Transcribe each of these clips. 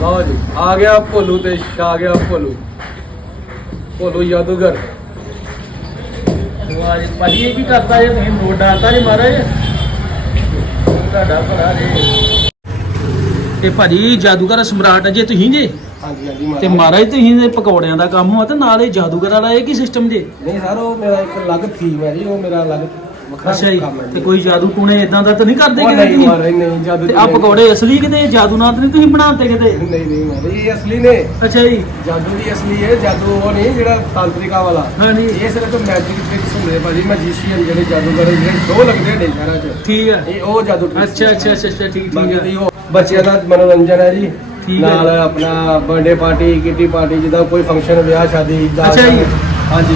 ਲਓ ਜੀ ਆ ਗਿਆ ਭੋਲੂ ਤੇ ਛਾ ਗਿਆ ਭੋਲੂ। ਭੋਲੂ ਜਾਦੂਗਰ ਵਾਹ ਜੀ ਭਾਜੀ ਇਹ ਕੀ ਕਰਤਾ ਜੇ ਤੁਸੀਂ? ਨੋਟ ਡਾਲਤਾ ਜੀ ਮਹਾਰਾਜ? ਤੁਹਾਡਾ ਭਲਾ ਜੀ। ਤੇ ਭਾਜੀ ਜਾਦੂਗਰ ਸਮਰਾਟ ਜੇ ਤੁਸੀਂ ਜੇ? ਹਾਂਜੀ ਹਾਂਜੀ ਤੇ ਮਹਾਰਾਜ ਮਹਾਰਾਜ ਤੁਸੀਂ ਦੇ ਪਕੌੜਿਆਂ ਦਾ ਕੰਮ ਹੋਆ ਤੇ ਨਾਲ ਇਹ ਜਾਦੂਗਰ ਵਾਲਾ ਇਹ ਕੀ ਸਿਸਟਮ ਜੇ? ਨਹੀਂ ਸਰ ਉਹ ਮੇਰਾ ਇੱਕ ਅਲੱਗ ਥੀਮ ਹੈ ਜੀ ਉਹ ਮੇਰਾ ਅਲੱਗ ਵੱਖਰਾ ਅੱਛਾ ਜੀ ਕੰਮ ਹੈ ਤੇ ਕੋਈ ਜਾਦੂ ਟੂਣੇ ਇਦਾਂ ਦਾ ਤਾਂ ਨਹੀਂ ਕਰਦੇ ਉਹ ਨਹੀਂ ਤੁਸੀਂ? ਮਹਾਰਾਜ ਨਹੀਂ ਜਾਦੂ ਤੇ ਆ ਪਕੌੜੇ ਅਸਲੀ ਕਿਤੇ ਜਾਦੂ ਨਾਲ ਤਾਂ ਨਹੀਂ ਤੁਸੀਂ ਬਣਾਉਂਦੇ ਕਿਤੇ? ਨਹੀਂ ਨਹੀਂ ਮਹਾਰਾਜ ਇਹ ਅਸਲੀ ਨੇ। ਅੱਛਾ ਜੀ। ਜਾਦੂ ਦੀ ਅਸਲੀ ਹੈ ਜਾਦੂ ਉਹ ਨਹੀਂ ਜਿਹੜਾ ਤਾਂਤਰਿਕਾ ਵਾਲਾ। ਹਾਂਜੀ ਇਹ ਸਿਰਫ ਮੈਜਿਕ ਟ੍ਰਿਕਸ ਹੁੰਦੇ ਭਾਜੀ ਮੈਜੀਸ਼ੀਅਨ ਜਿਹੜੇ ਜਾਦੂਗਰ ਜਿਹੜੇ ਸ਼ੋਅ ਲੱਗਦੇ ਨੇ ਸ਼ਹਿਰਾਂ 'ਚ। ਠੀਕ ਹੈ ਇਹ ਉਹ ਜਾਦੂ tricks ਅੱਛਾ ਅੱਛਾ ਅੱਛਾ ਅੱਛਾ, ਠੀਕ ਬਾਕੀ ਠੀਕ ਹੈ ਉਹ ਬੱਚਿਆਂ ਦਾ ਮਨੋਰੰਜਨ ਹੈ ਜੀ। ਠੀਕ ਹੈ ਨਾਲ। ਆਪਣਾ ਬਰਥਡੇ ਪਾਰਟੀ ਕਿਟੀ ਪਾਰਟੀ ਜਿੱਦਾਂ ਕੋਈ ਫੰਕਸ਼ਨ ਵਿਆਹ ਸ਼ਾਦੀ ਦਾ ਅੱਛਾ ਜੀ। ਹਾਂਜੀ।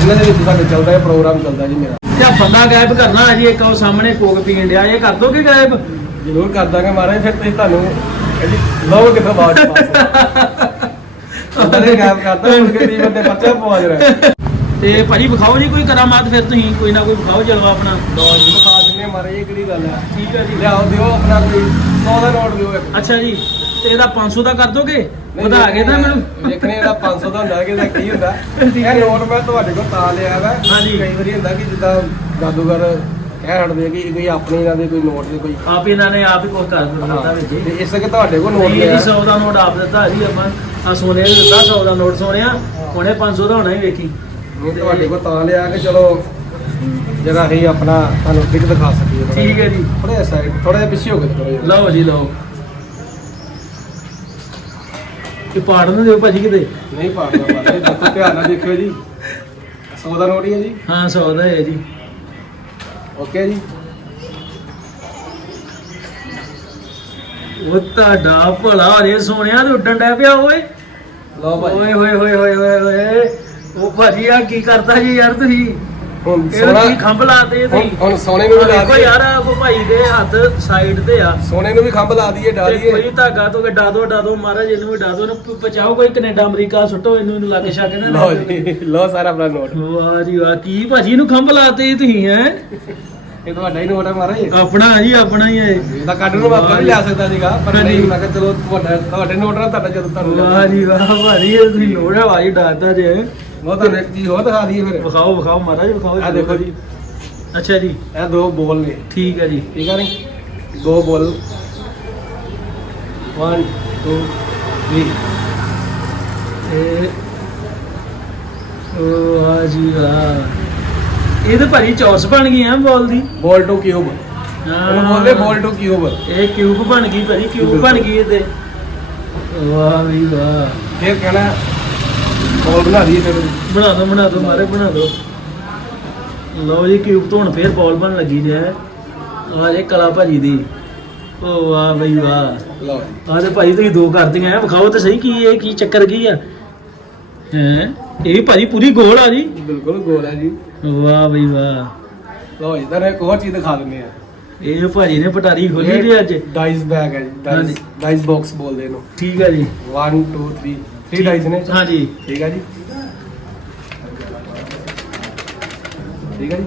ਇਹਨਾਂ ਦੇ ਵਿੱਚ ਸਾਡੇ ਚੱਲਦਾ ਹੈ ਪ੍ਰੋਗਰਾਮ ਚੱਲਦਾ ਜੀ ਮੇਰਾ। ਆ ਬੰਦਾ ਗਾਇਬ ਕਰਨਾ ਹੈ ਜੀ ਇੱਕ ਉਹ ਸਾਹਮਣੇ ਕੋਕ ਪੀਣ ਡਿਆ ਇਹ ਕਰ ਦੋਗੇ ਗਾਇਬ? ਜ਼ਰੂਰ ਕਰ ਦਾਂਗੇ ਮਹਾਰਾਜ ਫਿਰ ਤੁਸੀਂ ਤੁਹਾਨੂੰ ਕਹਿੰਦੀ ਲਓ ਕਿੱਥੋਂ ਬਾਅਦ ਉਹਨੇ ਗਾਇਬ ਕਰਤਾ ਹੁਣ ਕਿ ਦੀ ਬੰਦੇ ਬੱਚਾ ਪਵਾ ਜਰਾ ਤੇ ਭਾਜੀ ਵਿਖਾਓ ਜੀ ਕੋਈ ਕਰਾਮਾਤ ਫਿਰ ਤੁਸੀਂ ਕੋਈ ਨਾ ਕੋਈ ਵਿਖਾਓ ਜਲਵਾ ਆਪਣਾ। ਜੀ ਵਿਖਾ ਦਿੰਦੇ ਮਹਾਰਾਜ ਇਹ ਕਿਹੜੀ ਗੱਲ ਹੈ। ਠੀਕ ਹੈ ਜੀ। ਲਿਆਓ ਦਿਓ ਆਪਣਾ ਕੋਈ 100 ਦਾ ਨੋਟ ਦਿਓ ਇੱਕ। ਅੱਛਾ ਜੀ। ਤੇ ਇਹਦਾ 500 ਦਾ ਕਰ ਦੋਗੇ? ਵਧਾ ਕੇ ਤਾਂ ਮੈਨੂੰ। ਦੇਖਣੇ ਇਹਦਾ 500 ਦਾ ਹੁੰਦਾ ਕਿ ਇਹਦਾ ਕੀ ਹੁੰਦਾ? ਇਹ ਨੋਟ ਮੈਂ ਤੁਹਾਡੇ ਕੋਲ ਤਾਂ ਲਿਆ ਵਾ। ਹਾਂਜੀ। ਕਈ ਵਾਰੀ ਹੁੰਦਾ ਕਿ ਜਿੱਦਾਂ ਜਾਦੂਗਰ ਕਹਿ ਹਟਦੇ ਕਿ ਕੋਈ ਆਪਣੀ ਇਹਨਾਂ ਦੇ ਕੋਈ ਨੋਟ ਦੇ ਕੋਈ ਆਪ ਇਹਨਾਂ ਨੇ ਆਪ ਹੀ ਕੁਝ ਕਰ ਦਿੱਤਾ ਵਿੱਚ ਇਸ ਕਰਕੇ ਤੁਹਾਡੇ ਕੋਲ ਨੋਟ ਲਿਆ। ਜੀ 100 ਦਾ ਨੋਟ ਆਪ ਦਿੱਤਾ ਜੀ ਆਪਾਂ ਆ ਸੋਨੇ ਦਾ ਦਿੱਤਾ 100 ਦਾ ਨੋਟ ਸੋਨਿਆ ਹੁਣੇ 500 ਦਾ ਹੋਣਾ ਹੀ ਵੇਖੀ। ਤੁਹਾਡੇ ਕੋਲ ਤਾਂ ਲਿਆ ਕਿ ਚਲੋ ਜਰਾ ਅਸੀਂ ਆਪਣਾ ਤੁਹਾਨੂੰ ਟਿਕ ਦਿਖਾ ਸਕੀਏ। ਠੀਕ ਹੈ ਜੀ। ਥੋੜਾ ਸਾਈਡ ਥੋੜਾ ਜਿਹਾ ਪਿੱਛੇ ਹੋ ਜਿਹਾ ਲਓ ਜੀ ਲਓ। ਇਹ ਪਾੜ ਨਾ ਦਿਓ ਭਾਜੀ ਕਿਤੇ। ਨਹੀਂ ਪਾੜਨਾ ਮਾਰੇ ਦੱਸੋ ਧਿਆਨ ਨਾਲ ਦੇਖਿਓ ਜੀ। 100 ਦਾ ਨੋਟ ਹੀ ਹੈ ਜੀ। ਹਾਂ 100 ਦਾ ਹੈ ਜੀ। ਓਕੇ ਜੀ। ਉਹ ਤੁਹਾਡਾ ਭਲਾ ਜੇ ਸੋਨਿਆ ਤੇ ਉੱਡਣ ਡੈ ਪਿਆ ਓਏ। ਲਓ ਭਾਈ ਓਏ ਹੋਏ ਹੋਏ ਹੋਏ ਹੋਏ ਹੋਏ। ਉਹ ਭਾਜੀ ਆ ਕੀ ਕਰਤਾ ਜੀ ਯਾਰ ਤੁਸੀਂ? ਹੁਣ ਇਹ ਸੋਨਾ ਤੁਸੀਂ ਖੰਭ ਲਾਤੇ ਹੁਣ ਤੁਸੀਂ ਹੁਣ ਸੋਨੇ ਨੂੰ ਵੀ ਲਾ ਦੇਖੋ ਦਈਏ। ਯਾਰ ਉਹ ਭਾਈ ਦੇ ਹੱਥ ਸਾਈਡ ਤੇ ਆ। ਸੋਨੇ ਨੂੰ ਵੀ ਖੰਭ ਲਾ ਦਈਏ ਡਾ ਤੇ ਦਈਏ। ਕੋਈ ਧਾਗਾ ਤੋਂ ਡਾ ਦੋ ਡਾ ਦੋ ਮਹਾਰਾਜ ਇਹਨੂੰ ਵੀ ਡਾ ਦੋ ਇਹਨੂੰ ਪ- ਪਹੁੰਚਾਓ ਕੋਈ ਕੈਨੇਡਾ ਅਮਰੀਕਾ ਸੁੱਟੋ ਇਹਨੂੰ ਇਹਨੂੰ ਲੱਗ ਛੱਕ ਨਾ ਲਓ ਜੀ ਲਓ ਸਾਰਾ ਆਪਣਾ ਨੋਟ ਵਾਹ ਜੀ ਵਾਹ ਕੀ ਭਾਜੀ ਇਹਨੂੰ ਖੰਭ ਲਾਤੇ ਤੁਸੀਂ ਹੈ? ਇਹ ਤੁਹਾਡਾ ਹੀ ਨੋਟ ਹੈ ਮਹਾਰਾਜ। ਆਪਣਾ ਜੀ ਆਪਣਾ ਹੀ ਹੈ ਇਹਦਾ ਕੱਢ ਨੂੰ ਆਪਣਾ ਵੀ ਲਿਆ ਸਕਦਾ ਸੀਗਾ ਪਰ ਹਾਂਜੀ। ਨਹੀਂ ਮੈਂ ਕਿਹਾ ਚਲੋ ਤੁਹਾਡਾ ਤੁਹਾਡੇ ਨੋਟ ਨਾਲ ਤੁਹਾਡਾ ਜਦੋਂ ਤੁਹਾਨੂੰ ਵਾਹ ਜੀ ਵਾਹ ਭਾਜੀ ਇਹ ਤੁਸੀਂ ਲੋੜਾ ਵਾਜੀ ਡਾਦਾ ਜੇ। ਉਹ ਤੁਹਾਨੂੰ ਇੱਕ ਚੀਜ਼ ਹੋਰ ਦਿਖਾ ਦਈਏ ਫਿਰ। ਵਿਖਾਓ ਵਿਖਾਓ ਮਹਾਰਾਜ ਵਿਖਾਓ ਆ ਦੇਖੋ ਜੀ। ਅੱਛਾ ਜੀ। ਇਹ ਦੋ ਬੋਲ ਨੇ। ਠੀਕ ਹੈ ਜੀ। ਠੀਕ ਆ ਨਹੀਂ? ਦੋ ਬੋਲ। 1 2 3 ਇਹ ਉਹ ਵਾਹ ਜੀ ਵਾਹ ਇਹ ਤਾਂ ਭਾਜੀ ਚੌਰਸ ਬਣ ਗਈ ਆ ਬਾਲ ਦੀ। ਬੋਲ ਟੂ ਕਿਊਬ ਇਹਨੂੰ ਬੋਲਦੇ ਬੋਲ ਟੂ ਕਿਊਬ ਇਹ ਕਿਊਬ ਬਣ ਗਈ ਭਾਜੀ ਕਿਊਬ ਬਣ ਗਈ ਇਹਦੇ। ਵਾਹ ਵੀ ਵਾਹ। ਫਿਰ ਕਹਿਣਾ ਬੋਲ ਬਣਾ ਦਈਏ ਫਿਰ। ਬਣਾ ਦੋ ਬਣਾ ਦੋ ਮਾਰੇ ਬਣਾ ਦੋ। ਲਓ ਜੀ ਕਿਊਬ ਤੋਂ ਹੁਣ ਫੇਰ ਬਾਲ ਬਣ ਲੱਗੀ ਜੇ ਆ ਜੇ ਕਲਾ ਭਾਜੀ ਦੀ। ਓ ਵਾਹ ਬਈ ਵਾਹ। ਲਓ ਆ ਤੇ ਭਾਜੀ ਤੁਸੀਂ ਦੋ ਕਰਦੀਆਂ ਆ ਵਿਖਾਓ ਤਾਂ ਸਹੀ ਕੀ ਇਹ ਕੀ ਚੱਕਰ ਕੀ ਆ? ਹੈ? ਇਹ ਵੀ ਭਾਜੀ ਪੂਰੀ ਗੋਲ ਆ ਜੀ। ਬਿਲਕੁਲ ਗੋਲ ਹੈ ਜੀ। ਵਾਹ ਬਈ ਵਾਹ। ਲਓ ਜੀ ਤੁਹਾਨੂੰ ਇੱਕ ਹੋਰ ਚੀਜ਼ ਦਿਖਾ ਦਿੰਦੇ ਆ। ਇਹ ਭਾਜੀ ਨੇ ਪਟਾਰੀ ਖੋਲੀ ਜੀ ਅੱਜ। ਡਾਈਸ ਬੈਗ ਹੈ ਜੀ ਡਾਈਸ ਬਾਕਸ ਬੋਲਦੇ ਇਹਨੂੰ। ਠੀਕ ਆ ਜੀ। 1 2 3 3 ਡਾਈਸ ਨੇ ਹਾਂਜੀ। ਠੀਕ ਹੈ ਜੀ। ਠੀਕ ਹੈ ਜੀ।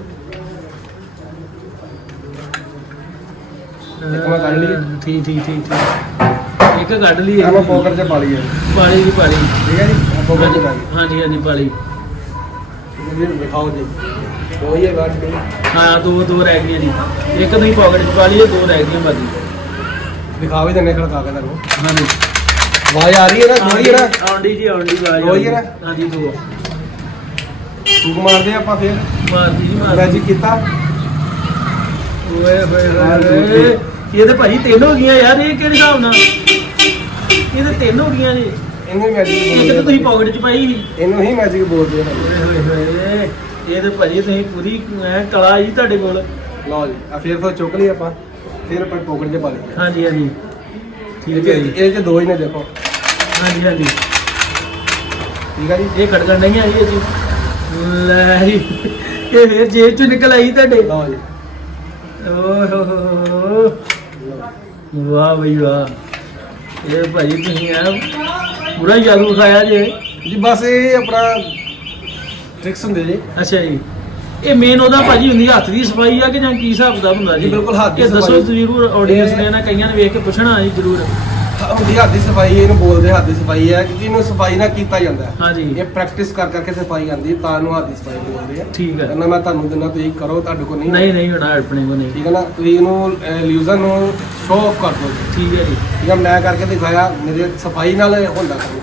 ਇੱਕ ਕੱਢ ਲਈ। ਠੀਕ ਠੀਕ ਠੀਕ ਠੀਕ। ਇੱਕ ਕੱਢ ਲਈ ਇਹ ਮੈਂ ਪੋਕਰ 'ਚ ਪਾ ਲਈ ਹੈ ਪਾਲੀ ਦੀ ਪਾਲੀ। ਠੀਕ ਹੈ ਜੀ। ਪੋਕਰ 'ਚ ਪਾ ਲਈ ਹਾਂਜੀ ਹਾਂਜੀ ਪਾਲੀ। ਜੀ ਦਿਖਾਓ ਜੀ। ਦੋ ਹੀ ਹੈ ਗਾੜ ਦੋ ਹਾਂ ਦੋ ਦੋ ਰਹਿ ਗਈਆਂ ਜੀ। ਇੱਕ ਤੁਸੀਂ ਪਾਕਟ 'ਚ ਪਾ ਲਈ ਦੋ ਰਹਿ ਗਈਆਂ ਬਾਕੀ। ਦਿਖਾ ਵੀ ਦਿੰਨੇ ਖੜਕਾ ਕੇ ਤੁਹਾਨੂੰ ਹਾਂਜੀ। ਆਵਾਜ਼ ਆ ਰਹੀ ਹੈ ਨਾ ਹੈ ਨਾ ਆਉਂਦੀ ਜੀ ਆਉਂਦੀ ਆਵਾਜ਼ ਦੋ ਨਾ? ਹਾਂਜੀ ਦੋ। ਫੂਕ ਮਾਰਦੇ ਆਪਾਂ ਫਿਰ। ਮਾਰਦੀ ਜੀ ਮਾਰਦੀ। ਮੈਜਿਕ ਕੀਤਾ? ਓਏ ਹੋਏ ਹੋਏ। ਇਹ ਤੇ ਭਾਜੀ ਤਿੰਨ ਹੋ ਗਈਆਂ ਯਾਰ ਇਹ ਕਿਹੜੇ ਹਿਸਾਬ ਨਾਲ? ਇਹ ਤੇ ਤਿੰਨ ਹੋ ਗਈਆਂ ਜੀ। ਇਹਨੂੰ ਮੈਜਿਕ ਇੱਕ ਤਾਂ ਤੁਸੀਂ ਪਾਕਟ 'ਚ ਪਾਈ ਸੀ। ਇਹਨੂੰ ਹੀ ਮੈਜਿਕ ਬੋਲਦੇ ਭਾਈ। ਓਏ ਹੋਏ ਹੋਏ। ਇਹ ਤੇ ਭਾਜੀ ਤੁਸੀਂ ਪੂਰੀ ਐ ਕਲਾ ਜੀ ਤੁਹਾਡੇ ਕੋਲ। ਲਓ ਜੀ ਆ ਫਿਰ ਫਿਰ ਚੁੱਕ ਲਈ ਆਪਾਂ। ਫਿਰ ਆਪਾਂ ਪੋਕਟ 'ਚ ਪਾ ਲਈ। ਹਾਂਜੀ ਹਾਂਜੀ। ਠੀਕ ਹੈ ਜੀ। ਇਹ 'ਚ ਦੋ ਹੀ ਨੇ ਦੇਖੋ। ਹਾਂਜੀ ਹਾਂਜੀ। ਠੀਕ ਹੈ ਜੀ ਇਹ ਖੜਕਣ ਨਹੀਂ ਆਈ ਜੀ ਲੈ ਜੀ ਇਹ ਫਿਰ ਜੇਬ ਚੋਂ ਨਿਕਲ ਆਈ ਤੁਹਾਡੇ। ਲਓ ਜੀ। ਓਹ ਹੋ ਹੋ ਹੋ। ਵਾਹ ਬਈ ਵਾਹ। ਇਹ ਭਾਜੀ ਤੁਸੀਂ ਆ ਪੂਰਾ ਜਾਦੂ ਖਾਇਆ ਜੇ। ਜੀ ਬਸ ਇਹ ਆਪਣਾ ਟ੍ਰਿਕਸ ਹੁੰਦੇ ਜੀ। ਅੱਛਾ ਜੀ। ਇਹ ਮੇਨ ਉਹਦਾ ਭਾਜੀ ਹੁੰਦੀ ਹੱਥ ਦੀ ਸਫ਼ਾਈ ਆ ਕਿ ਜਾਂ ਕੀ ਹਿਸਾਬ ਦਾ ਹੁੰਦਾ ਜੀ? ਬਿਲਕੁਲ ਹੱਥ ਦੀ ਇਹ ਦੱਸੋ। ਜ਼ਰੂਰ ਆਡੀਅנס ਨੇ ਨਾ ਕਈਆਂ ਨੇ ਵੇਖ ਕੇ ਪੁੱਛਣਾ ਜੀ ਜ਼ਰੂਰ। ਹੁੰਦੀ ਹੱਥ ਦੀ ਸਫ਼ਾਈ ਇਹਨੂੰ ਬੋਲਦੇ ਹੱਥ ਦੀ ਸਫ਼ਾਈ ਹੈ ਕਿ ਇਹਨੂੰ ਸਫ਼ਾਈ ਨਾਲ ਕੀਤਾ ਜਾਂਦਾ ਹੈ। ਹਾਂਜੀ। ਇਹ ਪ੍ਰੈਕਟਿਸ ਕਰ ਕਰਕੇ ਸਫ਼ਾਈ ਆਉਂਦੀ ਹੈ, ਤਾਂ ਇਹਨੂੰ ਹੱਥ ਦੀ ਸਫ਼ਾਈ ਬੋਲਦੇ ਆ। ਠੀਕ ਹੈ। ਕਹਿੰਦਾ ਮੈਂ ਤੁਹਾਨੂੰ ਦਿੰਦਾ ਤੁਸੀਂ ਕਰੋ ਤੁਹਾਡੇ ਕੋਲ ਨਹੀਂ ਨਹੀਂ ਨਹੀਂ ਹੋਣਾ ਆਪਣੇ ਕੋ ਨਹੀਂ। ਠੀਕ ਹੈ ਨਾ? ਤੁਸੀਂ ਇਹਨੂੰ ਲਿਊਜ਼ਰ ਨੂੰ ਸ਼ੋ ਆਫ ਕਰ ਦਿਓ। ਠੀਕ ਹੈ ਜੀ। ਠੀਕ ਹੈ ਮੈਂ ਕਰਕੇ ਦਿਖਾਇਆ ਮੇਰੇ ਸਫ਼ਾਈ ਨਾਲ ਹੁੰਦਾ। ਕੰਮ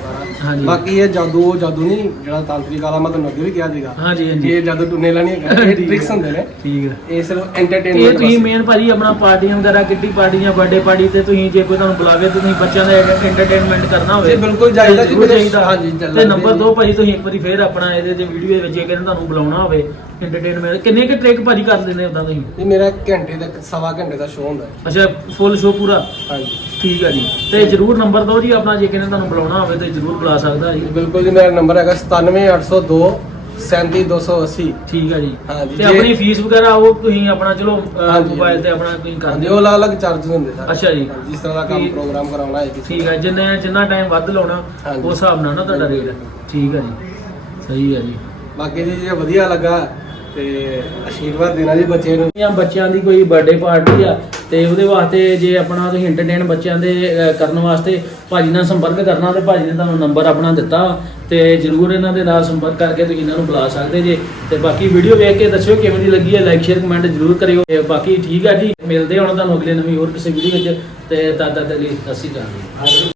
ਹਾਂਜੀ। ਬਾਕੀ ਇਹ ਜਾਦੂ ਜਾਦੂ ਨਹੀਂ ਜਿਹੜਾ ਤਾਂਤਰਿਕ ਵਾਲਾ ਮੈਂ ਤੁਹਾਨੂੰ ਅੱਗੇ ਵੀ ਕਿਹਾ ਸੀਗਾ ਹਾਂਜੀ ਹਾਂਜੀ ਇਹ ਜਾਦੂ ਟੁੰਨੇ ਨਹੀਂ ਹੈਗਾ ਇਹ ਠੀਕ ਟ੍ਰਿਕਸ ਹੈ। ਹੁੰਦੇ ਨੇ ਠੀਕ ਹੈ ਇਹ ਸਿਰਫ ਇਹ ਐਂਟਰਟੇਨਮੈਂਟ ਤੁਸੀਂ ਮੇਨ ਭਾਜੀ ਆਪਣਾ ਪਾਰਟੀਆਂ ਵਗੈਰਾ ਕਿੱਟੀ ਪਾਰਟੀਆਂ ਬਰਥਡੇ ਪਾਰਟੀ ਤੇ ਤੁਸੀਂ ਜੇ ਕੋਈ ਤੁਹਾਨੂੰ ਬੁਲਾਵੇ ਤੇ ਤੁਸੀਂ ਬੱਚਿਆਂ ਦਾ ਐਂਟਰਟੇਨਮੈਂਟ ਕਰਨਾ ਹੋਵੇ ਇਹ ਬਿਲਕੁਲ ਜੀ, ਜ਼ਰੂਰ ਮੇਰੇ- ਚਾਹੀਦਾ ਹਾਂਜੀ, ਚੱਲਦਾ ਤੇ ਨੰਬਰ ਜੀ। ਦੋ ਭਾਜੀ ਤੁਸੀਂ ਇੱਕ ਵਾਰੀ ਫੇਰ ਆਪਣਾ ਇਹਦੇ ਤੇ ਵੀਡੀਓ ਦੇ ਵਿੱਚ ਜੇ ਕਹਿੰਦੇ ਤੁਹਾਨੂੰ ਬੁਲਾਉਣਾ ਹੋਵੇ ਐਂਟਰਟੇਨਮੈਂਟ ਕਿੰਨੇ ਕਿ ਟ੍ਰਿਕ ਭਾਜੀ ਕਰ ਦਿੰਦੇ ਉਦਾਂ ਤੁਸੀਂ? ਇਹ ਮੇਰਾ ਘੰਟੇ ਦਾ ਸਵਾ ਘੰਟੇ ਦਾ ਸ਼ੋਅ ਹੁੰਦਾ ਹੈ। ਅੱਛਾ ਫੁੱਲ ਸ਼ੋ ਪੂਰਾ? ਹਾਂਜੀ। ਠੀਕ ਹੈ ਜੀ। ਤੇ ਜਰੂਰ ਨੰਬਰ ਦਿਓ ਜੀ ਆਪਣਾ ਜੇ ਕਹਿੰਦੇ ਤੁਹਾਨੂੰ ਬੁਲਾਉਣਾ ਹੋਵੇ ਤੇ ਜਰੂਰ ਬੁਲਾ ਸਕਦਾ ਜੀ। ਬਿਲਕੁਲ ਜੀ ਮੇਰਾ ਨੰਬਰ ਹੈਗਾ 97802 37280 ਠੀਕ ਹੈ ਜੀ। ਹਾਂਜੀ, ਤੇ ਆਪਣੀ ਫੀਸ ਵਗੈਰਾ ਉਹ ਤੁਸੀਂ ਆਪਣਾ ਚਲੋ। ਮੋਬਾਈਲ ਤੇ ਆਪਣਾ ਤੁਸੀਂ ਕਰ ਦਿਓ। ਅਲੱਗ ਅਲੱਗ ਚਾਰजेस ਹੁੰਦੇ ਸਰ। ਅੱਛਾ ਜੀ। ਜਿਸ ਤਰ੍ਹਾਂ ਦਾ ਕੰਮ ਪ੍ਰੋਗਰਾਮ ਕਰਾਉਣਾ ਹੈ ਠੀਕ ਹੈ ਜਿੰਨੇ ਜਿੰਨਾ ਟਾਈਮ ਵੱਧ ਲਾਉਣਾ। ਉਸ ਹਿਸਾਬ ਨਾਲ ਨਾ ਤੁਹਾਡਾ ਰੇਟ ਠੀਕ ਹੈ ਜੀ। ਸਹੀ ਹੈ ਜੀ। ਬਾਕੀ ਜੀ ਜੇ ਵਧੀਆ ਲੱਗਾ ਤੇ ਆਸ਼ੀਰਵਾਦ ਦੇਣਾ ਜੀ ਬੱਚੇ ਨੂੰ। ਜਾਂ ਬੱਚਿਆਂ ਦੀ ਕੋਈ ਬਰਥਡੇ ਪਾਰਟੀ ਆ ਤੇ ਉਹਦੇ ਵਾਸਤੇ ਜੇ ਆਪਣਾ ਤੁਸੀਂ ਇੰਟਰਟੇਨ ਬੱਚਿਆਂ ਦੇ ਅਹ, ਕਰਨ ਵਾਸਤੇ ਭਾਜੀ ਨਾਲ ਸੰਪਰਕ ਕਰਨਾ ਤੇ ਭਾਜੀ ਨੇ ਤੁਹਾਨੂੰ ਨੰਬਰ ਆਪਣਾ ਦਿੱਤਾ ਵਾ ਤੇ ਜਰੂਰ ਇਹਨਾਂ ਦੇ ਨਾਲ ਸੰਪਰਕ ਕਰਕੇ ਤੁਸੀਂ ਇਹਨਾਂ ਨੂੰ ਬੁਲਾ ਸਕਦੇ ਜੇ। ਤੇ ਬਾਕੀ ਵੀਡੀਓ ਵੇਖ ਕੇ ਦੱਸਿਓ ਕਿਵੇਂ ਦੀ ਲੱਗੀ ਹੈ ਲਾਈਕ ਸ਼ੇਅਰ ਕਮੈਂਟ ਜਰੂਰ ਕਰਿਓ। ਤੇ ਬਾਕੀ ਠੀਕ ਆ ਜੀ ਮਿਲਦੇ ਹਾਂ ਹੁਣ ਤੁਹਾਨੂੰ ਅਗਲੇ ਨਵੀਂ ਹੋਰ ਕਿਸੇ ਵੀਡੀਓ ਵਿੱਚ। ਤੇ ਤਦ ਤੱਕ ਲਈ ਸਤਿ ਸ਼੍ਰੀ ਅਕਾਲ। ਜੀ